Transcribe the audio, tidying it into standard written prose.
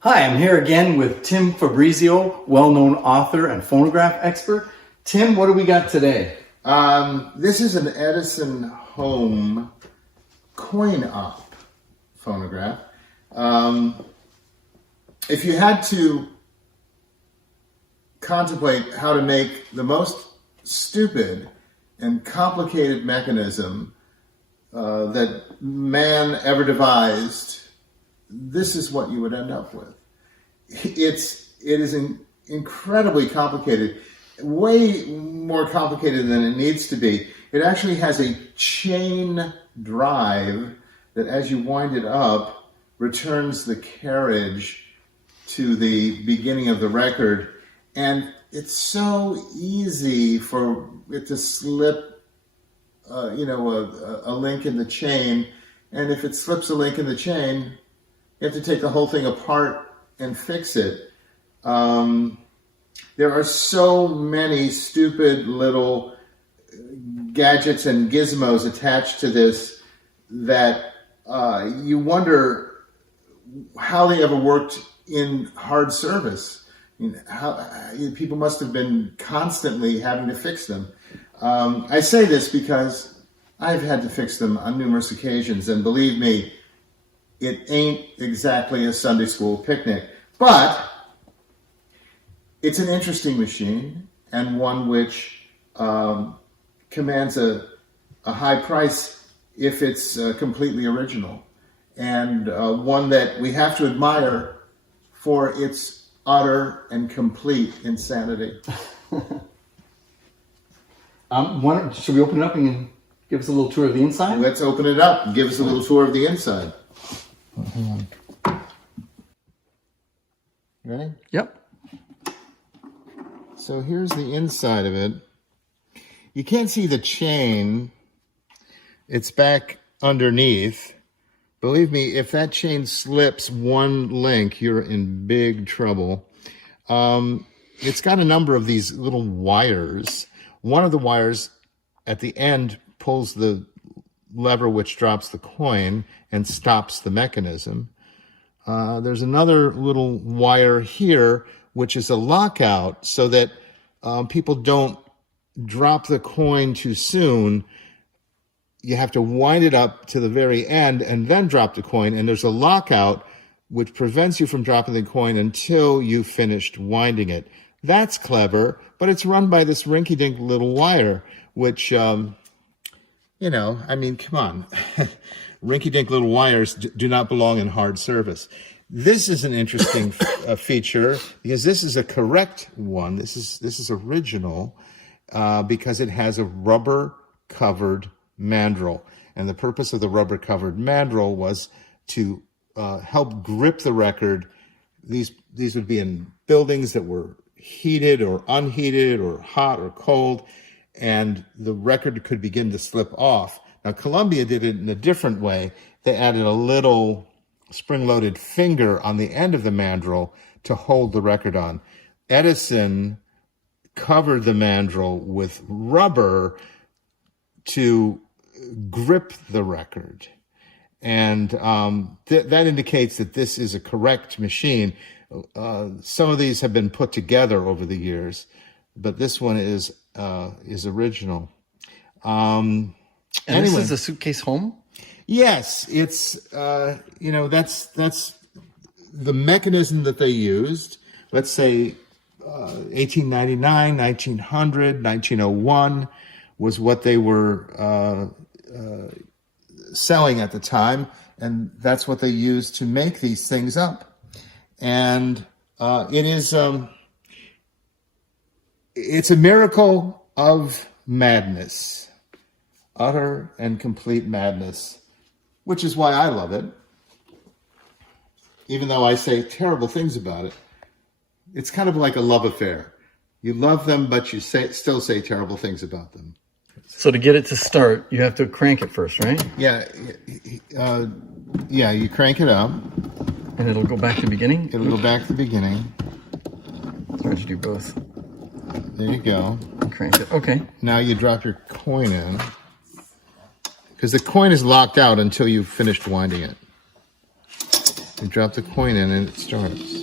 Hi, I'm here again with Tim Fabrizio, well-known author and phonograph expert. Tim, what do we got today? This is an Edison Home coin-op phonograph. If you had to contemplate how to make the most stupid and complicated mechanism that man ever devised, this is what you would end up with. It is incredibly complicated, way more complicated than it needs to be. It actually has a chain drive that, as you wind it up, returns the carriage to the beginning of the record. And it's so easy for it to slip, a link in the chain. And if it slips a link in the chain, you have to take the whole thing apart and fix it. There are so many stupid little gadgets and gizmos attached to this that you wonder how they ever worked in hard service. I mean, people must have been constantly having to fix them. I say this because I've had to fix them on numerous occasions, and believe me, it ain't exactly a Sunday school picnic, but it's an interesting machine and one which commands a high price if it's completely original, and one that we have to admire for its utter and complete insanity. Should we open it up and give us a little tour of the inside? Let's open it up and give us a little tour of the inside. Hang on. Ready? Yep. So here's the inside of it. You can't see the chain. It's back underneath. Believe me, if that chain slips one link, you're in big trouble. It's got a number of these little wires. One of the wires at the end pulls the lever which drops the coin and stops the mechanism. There's another little wire here which is a lockout so that people don't drop the coin too soon. You have to wind it up to the very end and then drop the coin, and there's a lockout which prevents you from dropping the coin until you've finished winding it. That's clever, but it's run by this rinky-dink little wire, which come on. Rinky-dink little wires do not belong in hard service. This is an interesting feature because this is a correct one. This is original because it has a rubber-covered mandrel. And the purpose of the rubber-covered mandrel was to help grip the record. These would be in buildings that were heated or unheated or hot or cold, and the record could begin to slip off. Now, Columbia did it in a different way. They added a little spring-loaded finger on the end of the mandrel to hold the record on. Edison covered the mandrel with rubber to grip the record. And that indicates that this is a correct machine. Some of these have been put together over the years, but this one is original. And anyway, this is a suitcase home? Yes, it's that's the mechanism that they used. Let's say 1899, 1900, 1901 was what they were selling at the time, and that's what they used to make these things up. And it's a miracle of madness, utter and complete madness, which is why I love it. Even though I say terrible things about it, it's kind of like a love affair. You love them, but you still say terrible things about them. So to get it to start, you have to crank it first, right? Yeah, you crank it up. And it'll go back to the beginning? It'll go back to the beginning. So I have to do both. There you go. And crank it. Okay. Now you drop your coin in, because the coin is locked out until you've finished winding it. You drop the coin in and it starts.